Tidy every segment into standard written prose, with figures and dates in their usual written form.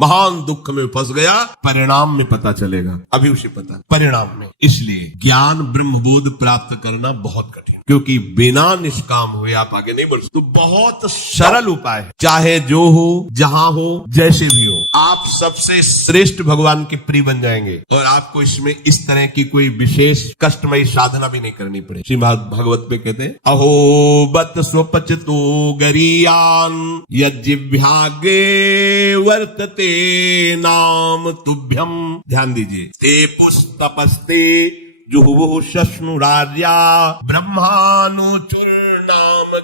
महान दुख में फंस गया, परिणाम में पता चलेगा, अभी उसे पता परिणाम में। इसलिए ज्ञान ब्रह्मबोध प्राप्त करना बहुत कठिन, क्योंकि बिना निष्काम हुए आप आगे नहीं बढ़ सकते। तो बहुत सरल उपाय है, चाहे जो हो, जहां हो, जैसे भी हो, आप सबसे श्रेष्ठ भगवान के प्रिय बन जाएंगे और आपको इसमें इस तरह की कोई विशेष कष्टमयी साधना भी नहीं करनी पड़े। श्रीमद् भागवत में कहते हैं, अहो बत स्वपचतो गरीयान यज्जिह्वाग्रे वर्तते नाम तुभ्यम। ध्यान दीजिए, ते पुस्तपस्ते जुहुः शश्नुरार्या ब्रह्मानुचूर्णाम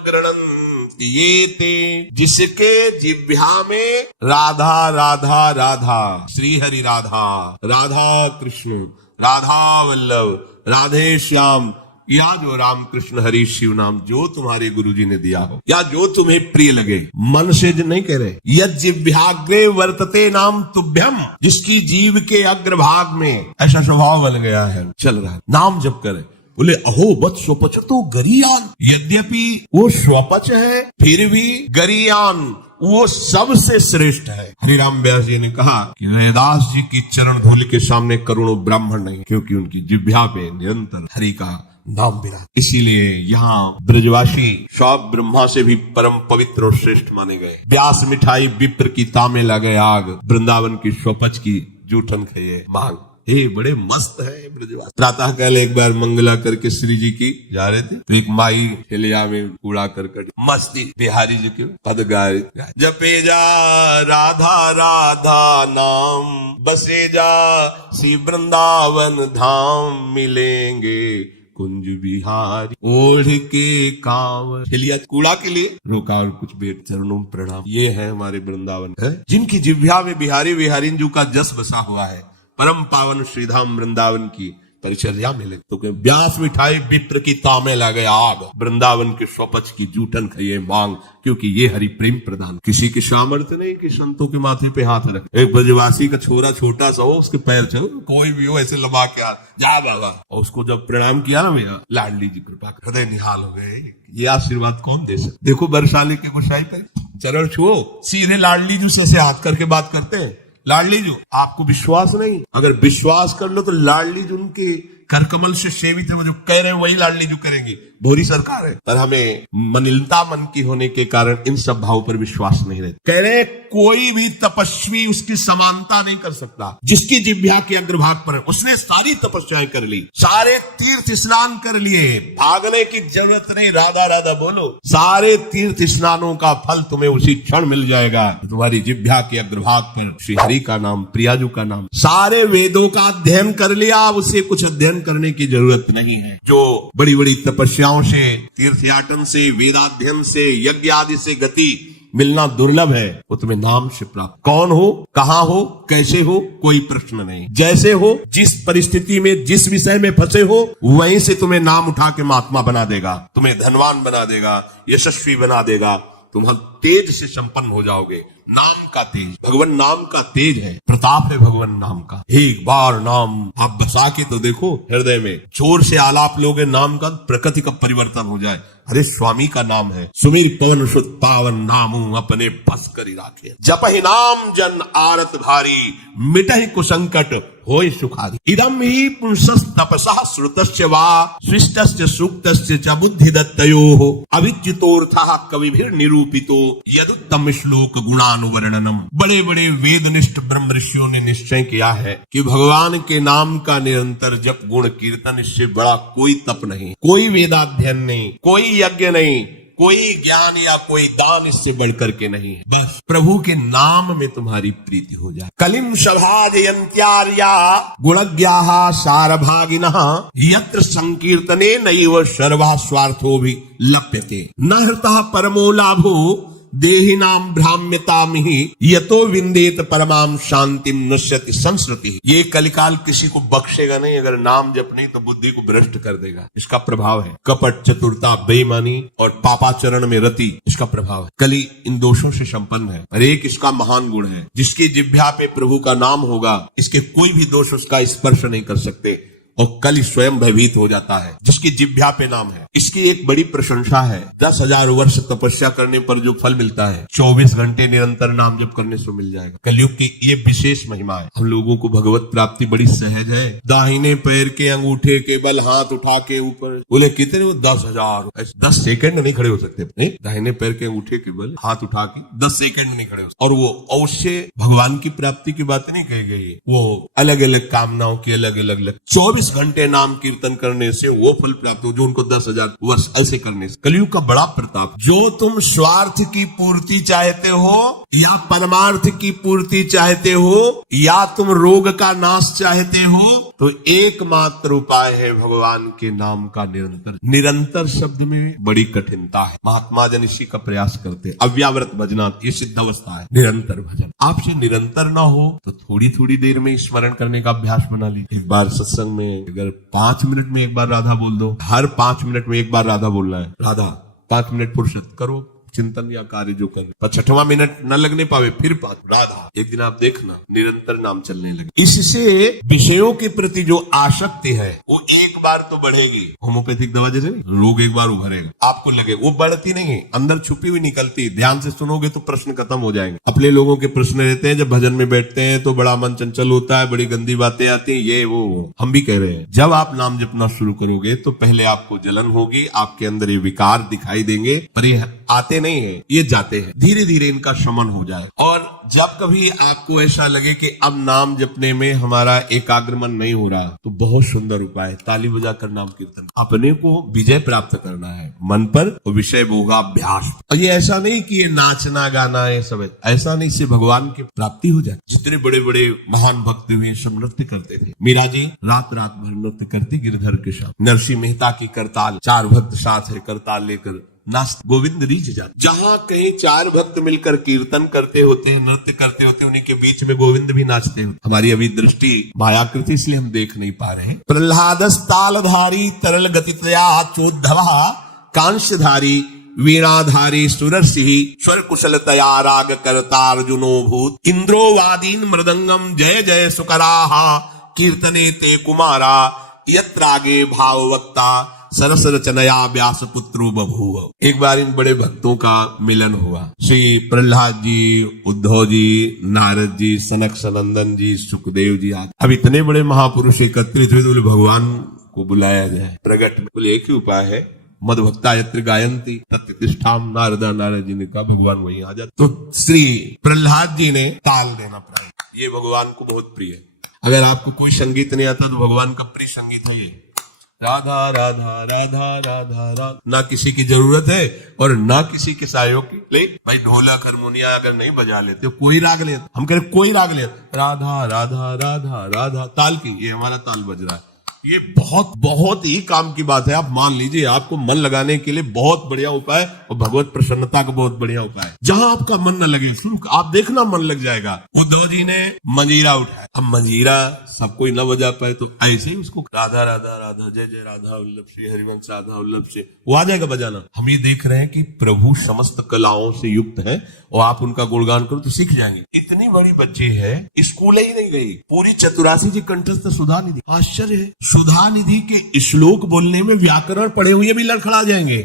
गृणन्ति ये ते। जिसके जिह्वा में राधा राधा राधा, श्री हरि राधा, राधा कृष्ण, राधा वल्लभ, राधे श्याम, या जो राम कृष्ण हरि शिव नाम जो तुम्हारे गुरुजी ने दिया हो, या जो तुम्हें प्रिय लगे, मन से नहीं कह रहे, यज्जिह्वाग्रे वर्तते नाम तुभ्यम। जिसकी जीव के अग्रभाग में ऐसा स्वभाव बन गया है, चल रहा है, नाम जप करे। बोले अहो बत स्वपच तो गरीयान, यद्यपि वो स्वपच है फिर भी गरीयान वो सबसे श्रेष्ठ है। हरिराम व्यास जी ने कहा कि वेदास जी की चरण धूल के सामने करोड़ों ब्राह्मण नहीं, क्योंकि उनकी जिह्वा पे निरंतर हरि का नाम बिना। इसीलिए यहाँ ब्रजवासी सब ब्रह्मा से भी परम पवित्र और श्रेष्ठ माने गए। व्यास मिठाई विप्र की तामे लगे आग, वृंदावन की स्वपच की जूठन खाइए मांग। हे बड़े मस्त है ब्रजवासी। प्रातः काल एक बार मंगला करके श्री जी की जा रहे थे, तो एक माई ठेलिया में कूड़ा करकट मस्ती बिहारी जी के पद गाय, जपे जा राधा राधा नाम, बसे जा श्री वृंदावन धाम, मिलेंगे कुंज बिहारी ओढ़ के कांवर। ठेलिया कूड़ा के लिए रोका और कुछ बेट चरणों में प्रणाम। ये है हमारे वृंदावन है, जिनकी जिह्वा में बिहारी बिहारीन जी का जस बसा हुआ है। परम पावन श्रीधाम वृंदावन की परिचर्या मिले तो व्यास मिठाई विप्र की तामे लगे आग, वृंदावन के स्वपच की जूठन खाइए मांग, क्योंकि ये हरि प्रेम प्रदान। किसी की सामर्थ्य नहीं कि संतों के माथे पे हाथ रख। एक ब्रजवासी का छोरा छोटा सा हो, उसके पैर चल, कोई भी हो ऐसे लबा के हाथ, जा बाबा, और उसको जब प्रणाम किया ना भैया, लाडली जी कृपा हृदय निहाल हो गए। ये आशीर्वाद कौन दे सकते? देखो बरसाने की गोसाई पे चरण छुओ, सीधे लाडली जी से हाथ करके बात करते हैं। लाडली जी, आपको विश्वास नहीं, अगर विश्वास कर लो तो लाडली जी उनके कर कमल से सेवित है, वो जो कह रहे हैं वही लाडली जी करेंगी। भोरी सरकार है, पर हमें मनिलता मन की होने के कारण इन सब भाव पर विश्वास नहीं रहता। कह रहे कोई भी तपस्वी उसकी समानता नहीं कर सकता। जिसकी जिह्वा के अग्रभाग पर है, उसने सारी तपस्याएं कर ली, सारे तीर्थ स्नान कर लिए, भागने की जरूरत नहीं, राधा राधा बोलो, सारे तीर्थ स्नानों का फल तुम्हें उसी क्षण मिल जाएगा। तुम्हारी जिह्वा के अग्रभाग पर श्री हरि का नाम, प्रियाजू का नाम। सारे वेदों का अध्ययन कर लिया, उसे कुछ अध्ययन करने की जरूरत नहीं है। जो बड़ी बड़ी तपस्याओं से, तीर्थयाटन से, वेदाध्ययन से, यज्ञ आदि से गति मिलना दुर्लभ है, वो तुम्हें नाम से प्राप्त। कौन हो, कहां हो, कैसे हो, कोई प्रश्न नहीं। जैसे हो, जिस परिस्थिति में, जिस विषय में फंसे हो, वहीं से तुम्हें नाम उठा के महात्मा बना देगा, तुम्हें धनवान बना देगा, यशस्वी बना देगा, तुम तेज से संपन्न हो जाओगे। नाम का तेज, भगवान नाम का तेज है, प्रताप है भगवान नाम का। एक बार नाम आप बसा के तो देखो हृदय में, जोर से आलाप लोगे नाम का, प्रकृति का परिवर्तन हो जाए। अरे स्वामी का नाम है, सुमीर पवन सुत पावन नामू अपने बस करी राखे, जपहि नाम जन आरत भारी, मिटहि कुसंकट होय सुखारी। इदम ही पुंसस् तपसः श्रुतस्य वा सृष्टस्य सूक्तस्य च बुद्धि दत्तयोः अविच्युतोऽर्थः कविभिर् निरूपितो यदुत्तम श्लोक गुणानुवर्णनम। बड़े बड़े वेदनिष्ठ ब्रह्म ऋषियों ने निश्चय किया है कि भगवान के नाम का निरंतर जप, गुण कीर्तन, इससे बड़ा कोई तप नहीं, कोई वेदाध्ययन नहीं, कोई यज्ञ नहीं, कोई ज्ञान या कोई दान इससे बढ़कर के नहीं है। बस प्रभु के नाम में तुम्हारी प्रीति हो जाए। कलिम सभाजयन्त्यार्या गुणज्ञाः सारभागिनः यत्र संकीर्तने नैव सर्वः स्वार्थो भी लप्यते न हृतः परमो लाभो देहिनाम भ्राम्यतामिहि यतो विंदेत परमाम शांतिम नश्यति संस्कृति। ये कलिकाल किसी को बख्शेगा नहीं, अगर नाम जप नहीं तो बुद्धि को भ्रष्ट कर देगा। इसका प्रभाव है कपट, चतुरता, बेईमानी और पापाचरण में रति, इसका प्रभाव है। कली इन दोषों से संपन्न है, और एक इसका महान गुण है, जिसकी जिह्वा पे प्रभु का नाम होगा, इसके कोई भी दोष उसका स्पर्श नहीं कर सकते। और कल स्वयं भयभीत हो जाता है। जिसकी जिह्वा पे नाम है, इसकी एक बड़ी प्रशंसा है। 10,000 वर्ष तपस्या करने पर जो फल मिलता है 24 घंटे निरंतर नाम जप करने से मिल जाएगा। कलयुग की ये विशेष महिमा है। हम लोगों को भगवत प्राप्ति बड़ी सहज है। दाहिने पैर के अंगूठे के बल हाथ उठा के ऊपर, बोले कितने वो 10,000, 10 सेकंड नहीं खड़े हो सकते। नहीं, दाहिने पैर के अंगूठे के बल हाथ उठा के 10 सेकंड नहीं खड़े हो सकते। और वो अवश्य भगवान की प्राप्ति की बात नहीं कही गई है। वो अलग अलग कामनाओं की अलग अलग 24 घंटे नाम कीर्तन करने से वो फल प्राप्त हो जो उनको 10,000 वर्ष ऐसे करने से। कलयुग का बड़ा प्रताप। जो तुम स्वार्थ की पूर्ति चाहते हो या परमार्थ की पूर्ति चाहते हो या तुम रोग का नाश चाहते हो, तो एकमात्र उपाय है भगवान के नाम का निरंतर। निरंतर शब्द में बड़ी कठिनता है। महात्मा जन इसी का प्रयास करते। अव्यावृत भजना ये सिद्ध अवस्था है। निरंतर भजन आपसे निरंतर ना हो तो थोड़ी थोड़ी देर में स्मरण करने का अभ्यास बना लीजिए। एक बार सत्संग में अगर 5 मिनट में एक बार राधा बोल दो, हर 5 मिनट में एक बार राधा बोलना है। राधा 5 मिनट पुरुषोत्तम करो, चिंतन या कार्य जो करने पर 6वां मिनट न लगने पावे फिर 5 राधा। एक दिन आप देखना निरंतर नाम चलने लगे। इससे विषयों के प्रति जो आसक्ति है वो एक बार तो बढ़ेगी। होम्योपैथिक दवा जैसे रोग एक बार उभरेगा, आपको लगे वो बढ़ती नहीं है, अंदर छुपी हुई निकलती। ध्यान से सुनोगे तो प्रश्न खत्म हो जाएंगे। अपने लोगों के प्रश्न रहते हैं जब भजन में बैठते हैं तो बड़ा मन चंचल होता है, बड़ी गंदी बातें आती हैं, ये वो। हम भी कह रहे हैं जब आप नाम जपना शुरू करोगे तो पहले आपको जलन होगी, आपके अंदर ये विकार दिखाई देंगे, पर ये आते नहीं है, ये जाते हैं। धीरे धीरे इनका शमन हो जाए। और जब कभी आपको ऐसा लगे कि अब नाम जपने में हमारा एकाग्र मन नहीं हो रहा, तो बहुत सुंदर उपाय है, ताली बजाकर नाम कीर्तन। अपने को विजय प्राप्त करना है मन पर, और विषय भोगाभ्यास। और ये ऐसा नहीं कि ये नाचना गाना है सब है, ऐसा नहीं, इससे भगवान की प्राप्ति हो जाए। जितने बड़े बड़े महान भक्त हुए सब नृत्य करते थे। मीरा जी रात रात भर नृत्य करती गिरधर के साथ। नरसिंह मेहता की करताल, 4 भक्त साथ है, करताल लेकर नाच गोविंद रीझ जाते। जहां कहीं 4 भक्त मिलकर कीर्तन करते होते हैं, नृत्य करते होते हैं, उन्हीं के बीच में गोविंद भी नाचते होते। हमारी अभी दृष्टि मायाकृति इसलिए हम देख नहीं पा रहे हैं। प्रहलादस तालधारी तरल गतितया चोद्धवा कांस्यधारी वीणाधारी सुरसिंह स्वर कुशलतया राग करता अर्जुनो भूत इंद्रो वादीन मृदंगम जय जय सुकराहा कीर्तने ते कुमारा यत्रागे भाववक्ता सरस रचनया व्यास पुत्रो बभूव। एक बार इन बड़े भक्तों का मिलन हुआ। श्री प्रहलाद जी, उद्धव जी, नारद जी, सनक सनंदन जी, सुखदेव जी आदि। अब इतने बड़े महापुरुष एकत्रित हुए तो बोले भगवान को बुलाया जाए प्रगट में। बोले एक ही उपाय है, मद भक्ता यत्र गायंती तत्तिष्ठाम नारदा। नारद जी ने कहा भगवान वहीं आ जाते। तो श्री प्रहलाद जी ने ताल देना पड़ा। ये भगवान को बहुत प्रिय है। अगर आपको कोई संगीत नहीं आता तो भगवान का प्रिय संगीत है ये। राधा राधा राधा राधा राधा। ना किसी की जरूरत है और ना किसी के सहयोग की। ले भाई ढोलक हारमोनिया अगर नहीं बजा लेते, कोई राग ले, हम कह रहे कोई राग ले, राधा राधा राधा राधा ताल की, ये हमारा ताल बज रहा है। ये बहुत बहुत ही काम की बात है। आप मान लीजिए आपको मन लगाने के लिए बहुत बढ़िया उपाय और भगवत प्रसन्नता का बहुत बढ़िया उपाय। जहां आपका मन न लगे शुरू आप देखना मन लग जाएगा। उद्धव जी ने मंजीरा उठाया। अब मंजीरा सब कोई न बजा पाए तो ऐसे ही उसको राधा राधा राधा जय जय राधा वल्लभ श्री हरिवंश राधा वल्लभ से वो आ जाएगा बजाना। हम ये देख रहे हैं कि प्रभु समस्त कलाओं से युक्त है और आप उनका गुणगान करो तो सीख जाएंगे। इतनी बड़ी बच्ची है, स्कूल ही नहीं गई, पूरी चतुरासी जी कंठस्थ सुधा निधि। आश्चर्य है, सुधा निधि के श्लोक बोलने में व्याकरण पढ़े हुए भी लड़खड़ा जाएंगे।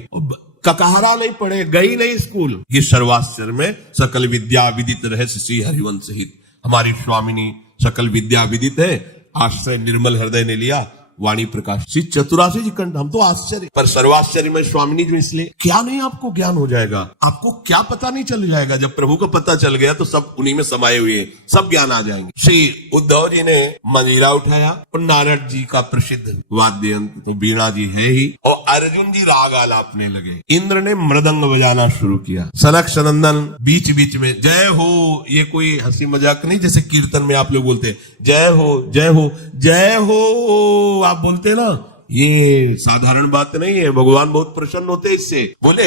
ककहरा नहीं पढ़े, गई नहीं स्कूल। ये सर्वाश्चर्य में सकल विद्या विदित रहस्य श्री हरिवंश सहित। हमारी स्वामिनी सकल विद्या विदित है, आश्रय निर्मल हृदय ने लिया, वाणी प्रकाश श्री चतुरासी जी कंठ। हम तो आश्चर्य, पर सर्वाश्चर्य में स्वामिनी जो इसलिए क्या नहीं आपको ज्ञान हो जाएगा, आपको क्या पता नहीं चल जाएगा। जब प्रभु को पता चल गया तो सब उन्हीं में समाये हुए हैं, सब ज्ञान आ जाएंगे। श्री उद्धव जी ने मंजीरा उठाया और नारद जी का प्रसिद्ध वाद्य यंत्र तो वीणा जी है ही, और अर्जुन जी राग आलापने लगे। इंद्र ने मृदंग बजाना शुरू किया। सनक सनंदन बीच बीच में जय हो, ये कोई हंसी मजाक नहीं जैसे कीर्तन में आप लोग बोलते जय हो जय हो जय हो आप बोलते ना, ये साधारण बात नहीं है। भगवान बहुत प्रसन्न होते इससे। बोले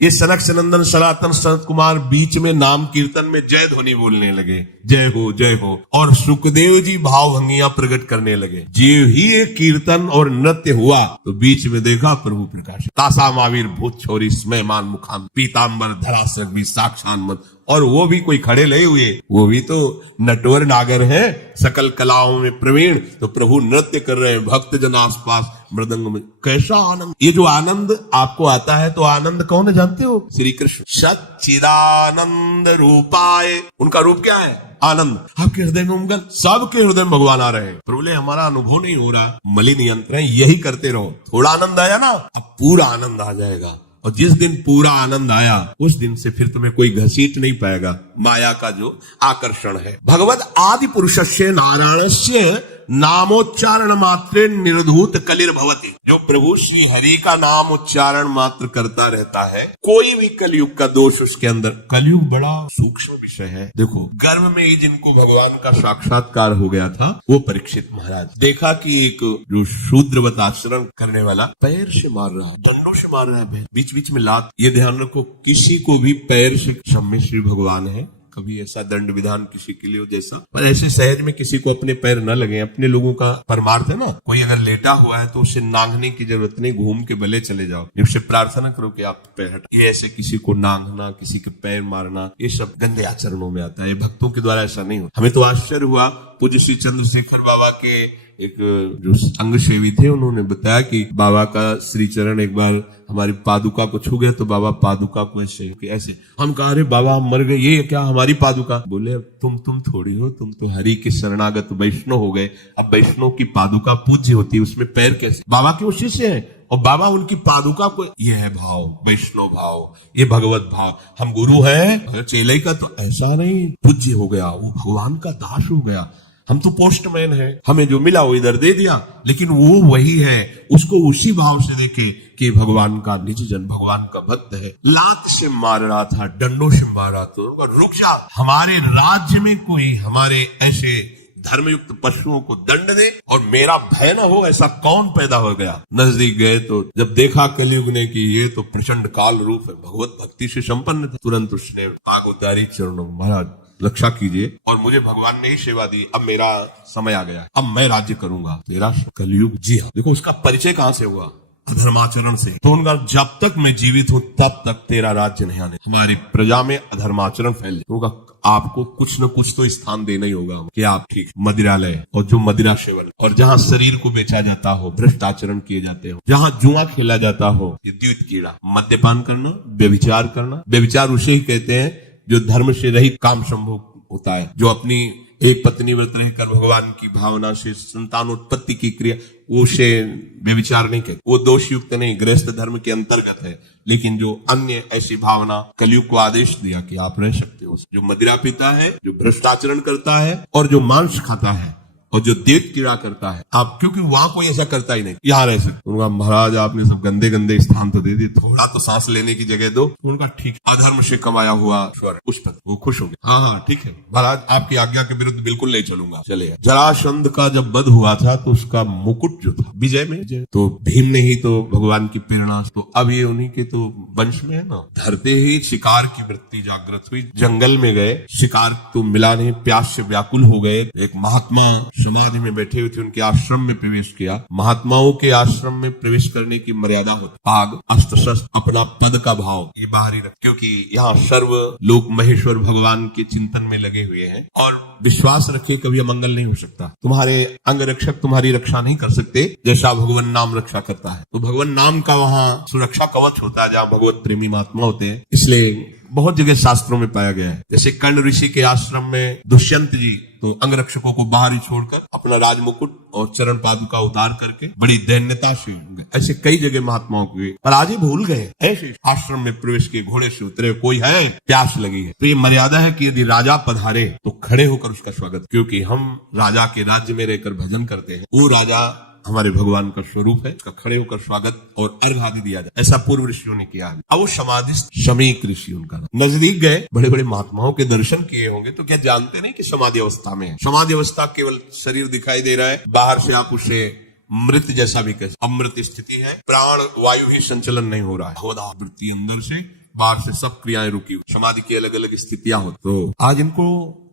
ये सनक सनंदन सनातन सनत कुमार बीच में नाम कीर्तन में जय ध्वनि बोलने लगे, जय हो, और सुखदेव जी भावभंगियां प्रकट करने लगे। जीव ही एक कीर्तन और नृत्य हुआ तो बीच में देखा प्रभु प्रकाश। तासा मावीर भूत छोरी स्मयमान मुखान पीताम्बर धरासर भी साक्षान मत और वो भी कोई खड़े नहीं हुए, वो भी तो नटवर नागर है, सकल कलाओं में प्रवीण। तो प्रभु नृत्य कर रहे हैं, भक्त जन आसपास मृदंग में। कैसा आनंद! ये जो आनंद आपको आता है, तो आनंद कौन है जानते हो? श्री कृष्ण। सच्चिदानंद रूपाय, उनका रूप क्या है? आनंद। आपके हृदय में उमगल, सबके हृदय में भगवान आ रहे हैं। प्रभु बोले हमारा अनुभव नहीं हो रहा, मलिन यंत्र है, यही करते रहो। थोड़ा आनंद आया ना, अब पूरा आनंद आ जाएगा। और जिस दिन पूरा आनंद आया, उस दिन से फिर तुम्हें कोई घसीट नहीं पाएगा। माया का जो आकर्षण है। भगवत आदि पुरुषस्य नारायणस्य नामोच्चारण मात्रे निर्धूत कलिर्भवति। जो प्रभु श्री हरि का नाम उच्चारण मात्र करता रहता है, कोई भी कलयुग का दोष उसके अंदर। कलयुग बड़ा सूक्ष्म विषय है। देखो, गर्भ में ही जिनको भगवान का साक्षात्कार हो गया था, वो परीक्षित महाराज। देखा कि एक जो शूद्रवत आचरण करने वाला पैर से मार रहा है, दंडों से मार रहा है, बीच बीच में लात। ये ध्यान रखो, किसी को भी पैर से, सम्य श्री भगवान है, कभी ऐसा दंड विधान किसी के लिए हो जैसा, पर ऐसे सहज में किसी को अपने पैर न लगे। अपने लोगों का परमार्थ है ना, कोई अगर लेटा हुआ है तो उसे नांगने की जरूरत नहीं, घूम के भले चले जाओ, उससे प्रार्थना करो कि आप पैर हट। ये ऐसे किसी को नांगना, किसी के पैर मारना, ये सब गंदे आचरणों में आता है। भक्तों के द्वारा ऐसा नहीं होता। हमें तो आश्चर्य हुआ, पूज्य श्री चंद्रशेखर बाबा के एक जो अंग सेवी थे, उन्होंने बताया कि बाबा का श्री चरण एक बार हमारी पादुका को छू गया, तो बाबा पादुका को ऐसे हम कहा, अरे बाबा हम मर गए, ये क्या हमारी पादुका? बोले तुम थोड़ी हो, तुम तो हरि के शरणागत वैष्णव हो गए। अब वैष्णव की पादुका पूज्य होती है, उसमें पैर कैसे? बाबा के उसी से है, और बाबा उनकी पादुका को, ये है भाव, वैष्णव भाव, ये भगवत भाव। हम गुरु हैं, चेले का तो ऐसा नहीं पूज्य हो गया, वो भगवान का दास हो गया। हम तो पोस्टमैन हैं, हमें जो मिला वो इधर दे दिया, लेकिन वो वही है, उसको उसी भाव से देखे कि भगवान का निज जन, भगवान का भक्त है। लात से मार रहा था, डंडों से मार रहा था, रुक जा, हमारे राज्य में कोई हमारे ऐसे धर्मयुक्त पशुओं को दंड दे और मेरा भय न हो, ऐसा कौन पैदा हो गया? नजदीक गए तो जब देखा कलयुग ने कि ये तो प्रचंड काल रूप है, भगवत भक्ति से संपन्न था, तुरंत उसने पाग उतारी चरणों, महाराज रक्षा कीजिए, और मुझे भगवान ने ही सेवा दी, अब मेरा समय आ गया, अब मैं राज्य करूंगा तेरा कलयुग। जी हाँ, देखो उसका परिचय कहां से हुआ? अधर्माचरण से। तो उनका जब तक मैं जीवित हूं तब तक तेरा राज्य नहीं आने। हमारी प्रजा में अधर्माचरण फैल होगा, आपको कुछ न कुछ तो स्थान देना ही होगा कि आप ठीक मदिरालय, और जो मदिरा सेवन, और जहां शरीर को बेचा जाता हो, भ्रष्ट आचरण किए जाते हो, जहां जुआ खेला जाता हो, ये द्वित कीड़ा, मद्यपान करना, व्यभिचार करना। व्यभिचार उसे ही कहते हैं जो धर्म से रहित काम संभोग होता है, जो अपनी एक पत्नी व्रत रहकर भगवान की भावना से संतानोत्पत्ति की क्रिया, उसे व्यभिचार नहीं कहते, वो दोष युक्त नहीं, गृहस्थ धर्म के अंतर्गत है। लेकिन जो अन्य ऐसी भावना, कलयुग को आदेश दिया कि आप रह सकते हो, जो मदिरा पीता है, जो भ्रष्टाचरण करता है, और जो मांस खाता है, और जो देव कीड़ा करता है, आप, क्योंकि वहां कोई ऐसा करता ही नहीं, यहाँ रह सकते। उनका महाराज आपने सब गंदे गंदे स्थान तो दे दिए, थोड़ा तो सांस लेने की जगह दो। उनका ठीक, अधर्म से कमाया हुआ स्वर्ग, उस पर वो खुश हो गए। हाँ ठीक है महाराज, आपकी आज्ञा के विरुद्ध बिल्कुल नहीं चलूंगा, चलेगा। जरासंध का जब वध हुआ था तो उसका मुकुट जो था विजय में, तो भीम ने ही तो भगवान की प्रेरणा, तो अब ये उन्हीं के तो वंश में है ना। धरते ही शिकार की वृत्ति जागृत हुई, जंगल में गए, शिकार तो मिला नहीं, प्यास से व्याकुल हो गए। एक महात्मा समाधि में बैठे हुए थे, उनके आश्रम में प्रवेश किया। महात्माओं के आश्रम में प्रवेश करने की मर्यादा होती, पाग, अस्त्र शस्त्र, अपना पद का भाव ये बाहरी रख, क्योंकि यहाँ सर्व लोक महेश्वर भगवान के चिंतन में लगे हुए हैं, और विश्वास रखे कभी अमंगल नहीं हो सकता। तुम्हारे अंग रक्षक तुम्हारी रक्षा नहीं कर सकते जैसा भगवान नाम रक्षा करता है। तो भगवान नाम का वहाँ सुरक्षा कवच होता है जहाँ भगवत प्रेमी महात्मा होते हैं। इसलिए बहुत जगह शास्त्रों में पाया गया है, जैसे कर्ण ऋषि के आश्रम में दुष्यंत जी तो अंगरक्षकों को बाहर ही छोड़कर अपना राजमुकुट और चरण पादुका उतार करके बड़ी दैन्यता से, ऐसे कई जगह महात्माओं को, पर आज ही भूल गए। ऐसे आश्रम में प्रवेश किए, घोड़े से उतरे, कोई है, प्यास लगी है, तो ये मर्यादा है कि यदि राजा पधारे तो खड़े होकर उसका स्वागत, क्योंकि हम राजा के राज्य में रहकर भजन करते हैं। वो राजा हमारे भगवान का स्वरूप है, उसका खड़े होकर स्वागत और अर्घ आदि दिया जाए, ऐसा पूर्व ऋषियों ने किया है। अब वो समाधिस्थ शमीक ऋषि, उनका नजदीक गए, बड़े बड़े महात्माओं के दर्शन किए होंगे, तो क्या जानते नहीं कि समाधि अवस्था में है। समाधि अवस्था केवल शरीर दिखाई दे रहा है, बाहर से आप उसे मृत जैसा भी कह, अमृत स्थिति है, प्राण वायु ही संचलन नहीं हो रहा है, होदा वृत्ति अंदर से, बाहर से सब क्रियाएं रुकी हुई, समाधि की अलग अलग स्थितियां होती। तो आज इनको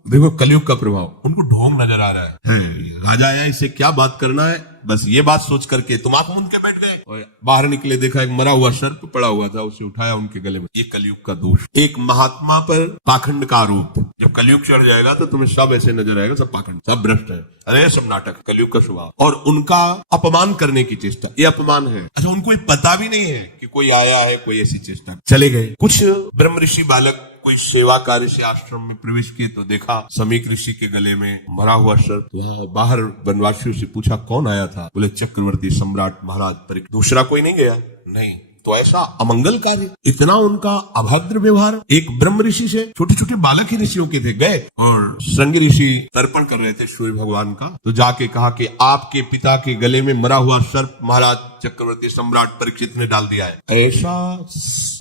देखो कलयुग का प्रभाव, उनको ढोंग नजर आ रहा है राजा आया इसे क्या बात करना है, बस ये बात सोच करके तुम आंख मूंद के बैठ गए और बाहर निकले, देखा एक मरा हुआ सर्प पड़ा हुआ था, उसे उठाया उनके गले में। ये कलयुग का दोष, एक महात्मा पर पाखंड का आरोप। जब कलयुग चढ़ जाएगा तो तुम्हें सब ऐसे नजर आएगा, सब पाखंड, सब भ्रष्ट है, अरे सब नाटक, कलयुग का स्वभाव। और उनका अपमान करने की चेष्टा, ये अपमान है। अच्छा, उनको पता भी नहीं है कि कोई आया है, कोई ऐसी चेष्टा। चले गए। कुछ ब्रह्म ऋषि बालक कोई सेवा कार्य से आश्रम में प्रवेश किए तो देखा समीक ऋषि के गले में मरा हुआ सर्प। यहाँ बाहर वनवासियों से पूछा कौन आया था, बोले चक्रवर्ती सम्राट महाराज परीक्षित। दूसरा कोई नहीं गया, नहीं तो ऐसा अमंगल कार्य, इतना उनका अभद्र व्यवहार। एक ब्रह्म ऋषि से, छोटे छोटे बालक ही ऋषियों के थे, गए और श्रृंगी ऋषि तर्पण कर रहे थे सूर्य भगवान का, तो जाके कहा कि आपके पिता के गले में मरा हुआ सर्प महाराज चक्रवर्ती सम्राट परीक्षित ने डाल दिया है। ऐसा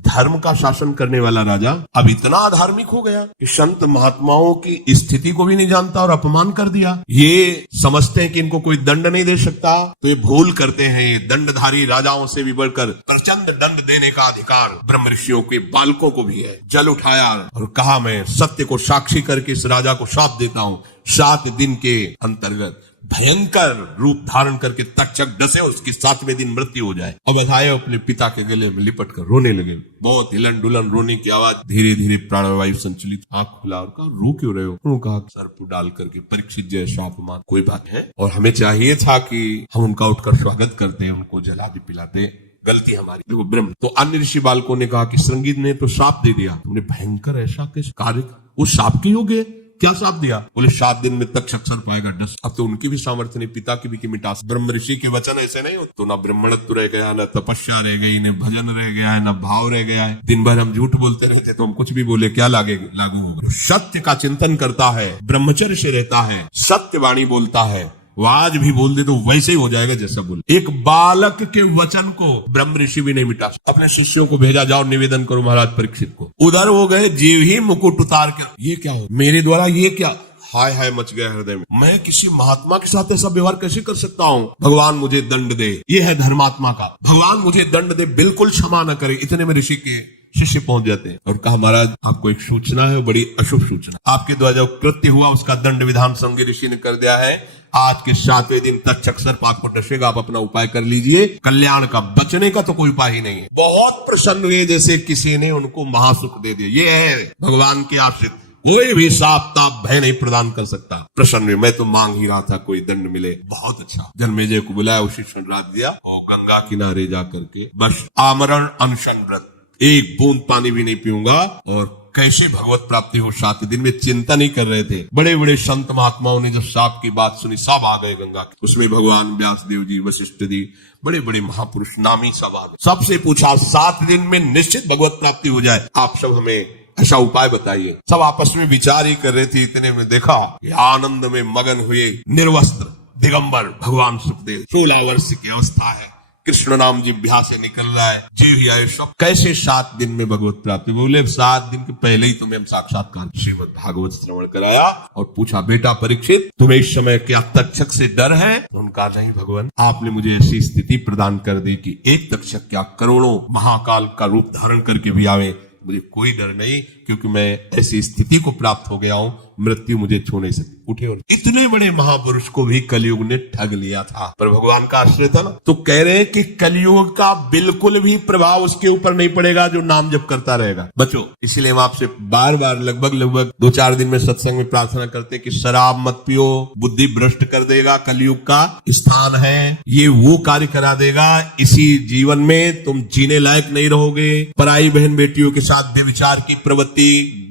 धर्म का शासन करने वाला राजा अब इतना अधार्मिक हो गया कि संत महात्माओं की स्थिति को भी नहीं जानता और अपमान कर दिया। ये समझते हैं कि इनको कोई दंड नहीं दे सकता, तो ये भूल करते हैं। ये दंडधारी राजाओं से भी बढ़कर प्रचंड दंड देने का अधिकार ब्रह्म ऋषियों के बालकों को भी है। जल उठाया और कहा मैं सत्य को साक्षी करके इस राजा को शाप देता हूँ, 7 दिन के अंतर्गत भयंकर रूप धारण करके तक्षक डसे, उसकी 7वें दिन मृत्यु हो जाए। अब बधाए अपने पिता के गले में लिपट कर रोने लगे, बहुत हिलन डुलन रोने की आवाज, धीरे धीरे प्राणवायु संचलित, आंख खुला और कहा रो क्यों रहे हो? उन्होंने कहा सर्प डाल करके परीक्षित जैसा अपमान, कोई बात है, और हमें चाहिए था कि हम उनका उठकर स्वागत करते, उनको जला भी पिलाते, गलती हमारी। देखो ब्रह्म। तो अन्य ऋषि बालकों ने कहा कि श्रृंगी ने तो शाप दे दिया, तुमने भयंकर ऐसा किस कार्य, उस शाप के योग्य क्या साथ दिया? बोले 7 दिन में तक अक्षर पाएगा डस। अब तो उनकी भी सामर्थ्य नहीं, पिता की भी की मिटा। ब्रह्म ऋषि के वचन ऐसे नहीं होते, तो ना ब्राह्मणत्व रह गया, ना तपस्या रह गई, न भजन रह गया है, ना भाव रह गया है। दिन भर हम झूठ बोलते रहते, तो हम कुछ भी बोले क्या लागू होगा? सत्य का चिंतन करता है, ब्रह्मचर्य से रहता है, सत्य वाणी बोलता है, वो आज भी बोल दे तो वैसे ही हो जाएगा जैसा बोले। एक बालक के वचन को ब्रह्म ऋषि भी नहीं मिटा। अपने शिष्यों को भेजा, जाओ निवेदन करो महाराज परीक्षित को। उधर हो गए, जीव ही मुकुट उतार के, ये क्या हो मेरे द्वारा, ये क्या, हाय हाय मच गया हृदय में। मैं किसी महात्मा के साथ ऐसा व्यवहार कैसे कर सकता हूँ? भगवान मुझे दंड दे, ये है धर्मात्मा का, भगवान मुझे दंड दे, बिल्कुल क्षमा न करे। इतने में ऋषि के शिष्य पहुंच जाते हैं और कहा महाराज आपको एक सूचना है, बड़ी अशुभ सूचना। आपके द्वारा जो कृत्य हुआ उसका दंड विधान श्रृंगी ऋषि ने कर दिया है। आज के 7वें दिन तक सर्प आपको डसेगा, आप अपना उपाय कर लीजिए। कल्याण का, बचने का तो कोई उपाय ही नहीं है। बहुत प्रसन्न हुए जैसे किसी ने उनको महासुख दे दिया। ये है भगवान के आश्रित, कोई भी साप ताप भय नहीं प्रदान कर सकता। प्रसन्न, मैं तो मांग ही रहा था कोई दंड मिले। बहुत अच्छा। जन्मेजय को बुलाया, उसी क्षण रात दिया और गंगा किनारे जा करके बस आमरण अनशन व्रत, एक बूंद पानी भी नहीं पीऊंगा। और कैसे भगवत प्राप्ति हो 7 दिन में चिंता नहीं कर रहे थे। बड़े बड़े संत महात्माओं ने जब साप की बात सुनी, सब आ गए गंगा की। उसमें भगवान व्यासदेव जी, वशिष्ठ जी, बड़े बड़े महापुरुष नामी सब आ गए। सबसे पूछा 7 दिन में निश्चित भगवत प्राप्ति हो जाए, आप सब हमें ऐसा उपाय बताइए। सब आपस में विचार ही कर रहे थे। इतने में देखा आनंद में मगन हुए निर्वस्त्र दिगंबर भगवान सुखदेव, 16 वर्ष की अवस्था है, कृष्ण नाम जिह्वा से निकल रहा है, जीव ही आए सब। कैसे 7 दिन में भगवत प्राप्ति? बोले 7 दिन के पहले ही तुम्हें हम साक्षात्कार श्रीमद् भागवत श्रवण कराया और पूछा बेटा परीक्षित तुम्हें इस समय क्या तक्षक से डर है? उनका नहीं भगवान, आपने मुझे ऐसी स्थिति प्रदान कर दी कि एक तक्षक क्या करोड़ों महाकाल का रूप धारण करके भी आवे, मुझे कोई डर नहीं, क्योंकि मैं ऐसी स्थिति को प्राप्त हो गया हूं, मृत्यु मुझे छू नहीं सकती। उठे और इतने बड़े महापुरुष को भी कलयुग ने ठग लिया था, पर भगवान का आश्रय था ना। तो कह रहे हैं कि कलयुग का बिल्कुल भी प्रभाव उसके ऊपर नहीं पड़ेगा जो नाम जप करता रहेगा। बच्चों, इसलिए हम आपसे बार बार लगभग 2-4 दिन में सत्संग में प्रार्थना करते कि शराब मत पियो, बुद्धि भ्रष्ट कर देगा, कलयुग का स्थान है, ये वो कार्य करा देगा। इसी जीवन में तुम जीने लायक नहीं रहोगे। पराई बहन बेटियों के साथ व्यभिचार की प्रवृत्ति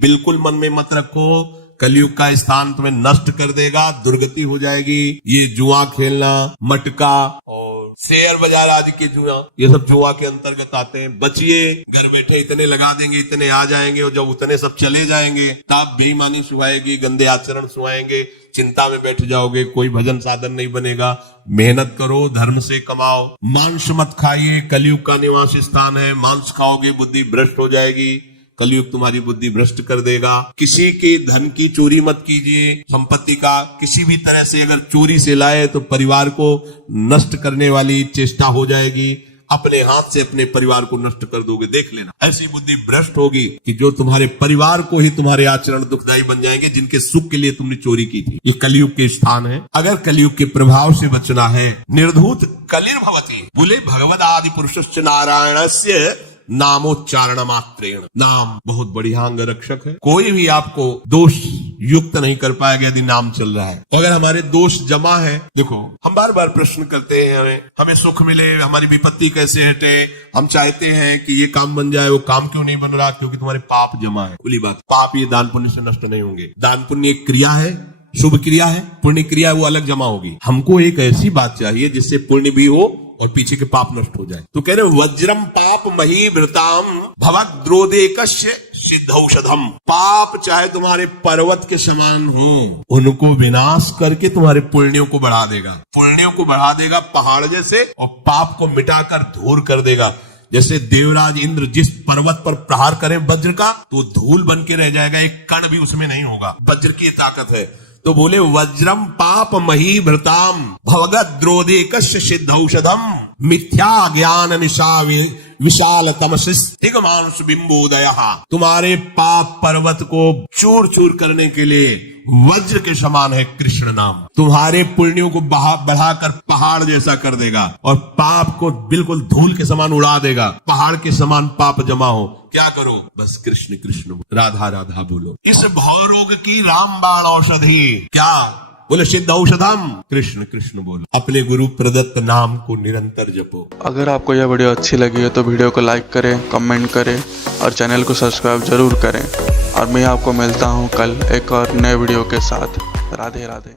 बिल्कुल मन में मत रखो, कलयुग का स्थान तुम्हें नष्ट कर देगा, दुर्गति हो जाएगी। ये जुआ खेलना, मटका और शेयर बाजार आदि के जुआ, ये सब जुआ के अंतर्गत आते हैं। बचिए, घर बैठे इतने लगा देंगे, इतने आ जाएंगे, और जब उतने सब चले जाएंगे तब बेईमानी सुहाएगी, गंदे आचरण सुहाएंगे, चिंता में बैठ जाओगे, कोई भजन साधन नहीं बनेगा। मेहनत करो, धर्म से कमाओ, मांस मत खाइए, कलयुग का निवास स्थान है। मांस खाओगे बुद्धि भ्रष्ट हो जाएगी, कलयुग तुम्हारी बुद्धि भ्रष्ट कर देगा। किसी के धन की चोरी मत कीजिए, संपत्ति का किसी भी तरह से अगर चोरी से लाए तो परिवार को नष्ट करने वाली चेष्टा हो जाएगी। अपने हाथ से अपने परिवार को नष्ट कर दोगे। देख लेना, ऐसी बुद्धि भ्रष्ट होगी कि जो तुम्हारे परिवार को ही तुम्हारे आचरण दुखदायी बन जाएंगे, जिनके सुख के लिए तुमने चोरी की थी। ये कलयुग के स्थान है। अगर कलयुग के प्रभाव से बचना है, निर्धूत कलिर्भवति, बोले भगवद आदि पुरुषस्य नारायणस्य नामोच्चारण मात्रेण। नाम बहुत बढ़िया अंग रक्षक है। कोई भी आपको दोष युक्त नहीं कर पाएगा यदि नाम चल रहा है। तो अगर हमारे दोष जमा है, देखो हम बार बार प्रश्न करते हैं, हमें सुख मिले, हमारी विपत्ति कैसे हटे, हम चाहते हैं कि ये काम बन जाए, वो काम क्यों नहीं बन रहा? क्योंकि तुम्हारे पाप जमा है। खुली बात, पाप ये दान पुण्य से नष्ट नहीं होंगे। दान पुण्य एक क्रिया है, शुभ क्रिया है, पुण्य क्रिया वो अलग जमा होगी। हमको एक ऐसी बात चाहिए जिससे पुण्य भी हो और पीछे के पाप नष्ट हो जाए। तो कह रहे वज्रम पाप महीभृताम भवद्रोदेकस्य सिद्धौषधम। पाप चाहे तुम्हारे पर्वत के समान हो, उनको विनाश करके तुम्हारे पुण्यों को बढ़ा देगा। पुण्यों को बढ़ा देगा पहाड़ जैसे, और पाप को मिटाकर धूल कर देगा। जैसे देवराज इंद्र जिस पर्वत पर प्रहार करे वज्र का, तो धूल बन के रह जाएगा, एक कण भी उसमें नहीं होगा। वज्र की ताकत है। तो बोले वज्रम पाप महीभृताम भवद्रोदेकस्य सिद्धौषधम मिथ्या ज्ञान निशा विशाल तमसिस्तिगमांस बिंबोदय। तुम्हारे पाप पर्वत को चूर चूर करने के लिए वज्र के समान है कृष्ण नाम। तुम्हारे पुण्यों को बढ़ाकर पहाड़ जैसा कर देगा और पाप को बिल्कुल धूल के समान उड़ा देगा। पहाड़ के समान पाप जमा हो, क्या करो? बस कृष्ण कृष्ण, राधा राधा बोलो। इस भवरोग की रामबाण औषधि क्या? बोले सिद्ध औषधम, कृष्ण कृष्ण बोलो। अपने गुरु प्रदत्त नाम को निरंतर जपो। अगर आपको यह वीडियो अच्छी लगी है तो वीडियो को लाइक करें, कमेंट करें और चैनल को सब्सक्राइब जरूर करें। और मैं आपको मिलता हूँ कल एक और नए वीडियो के साथ। राधे राधे।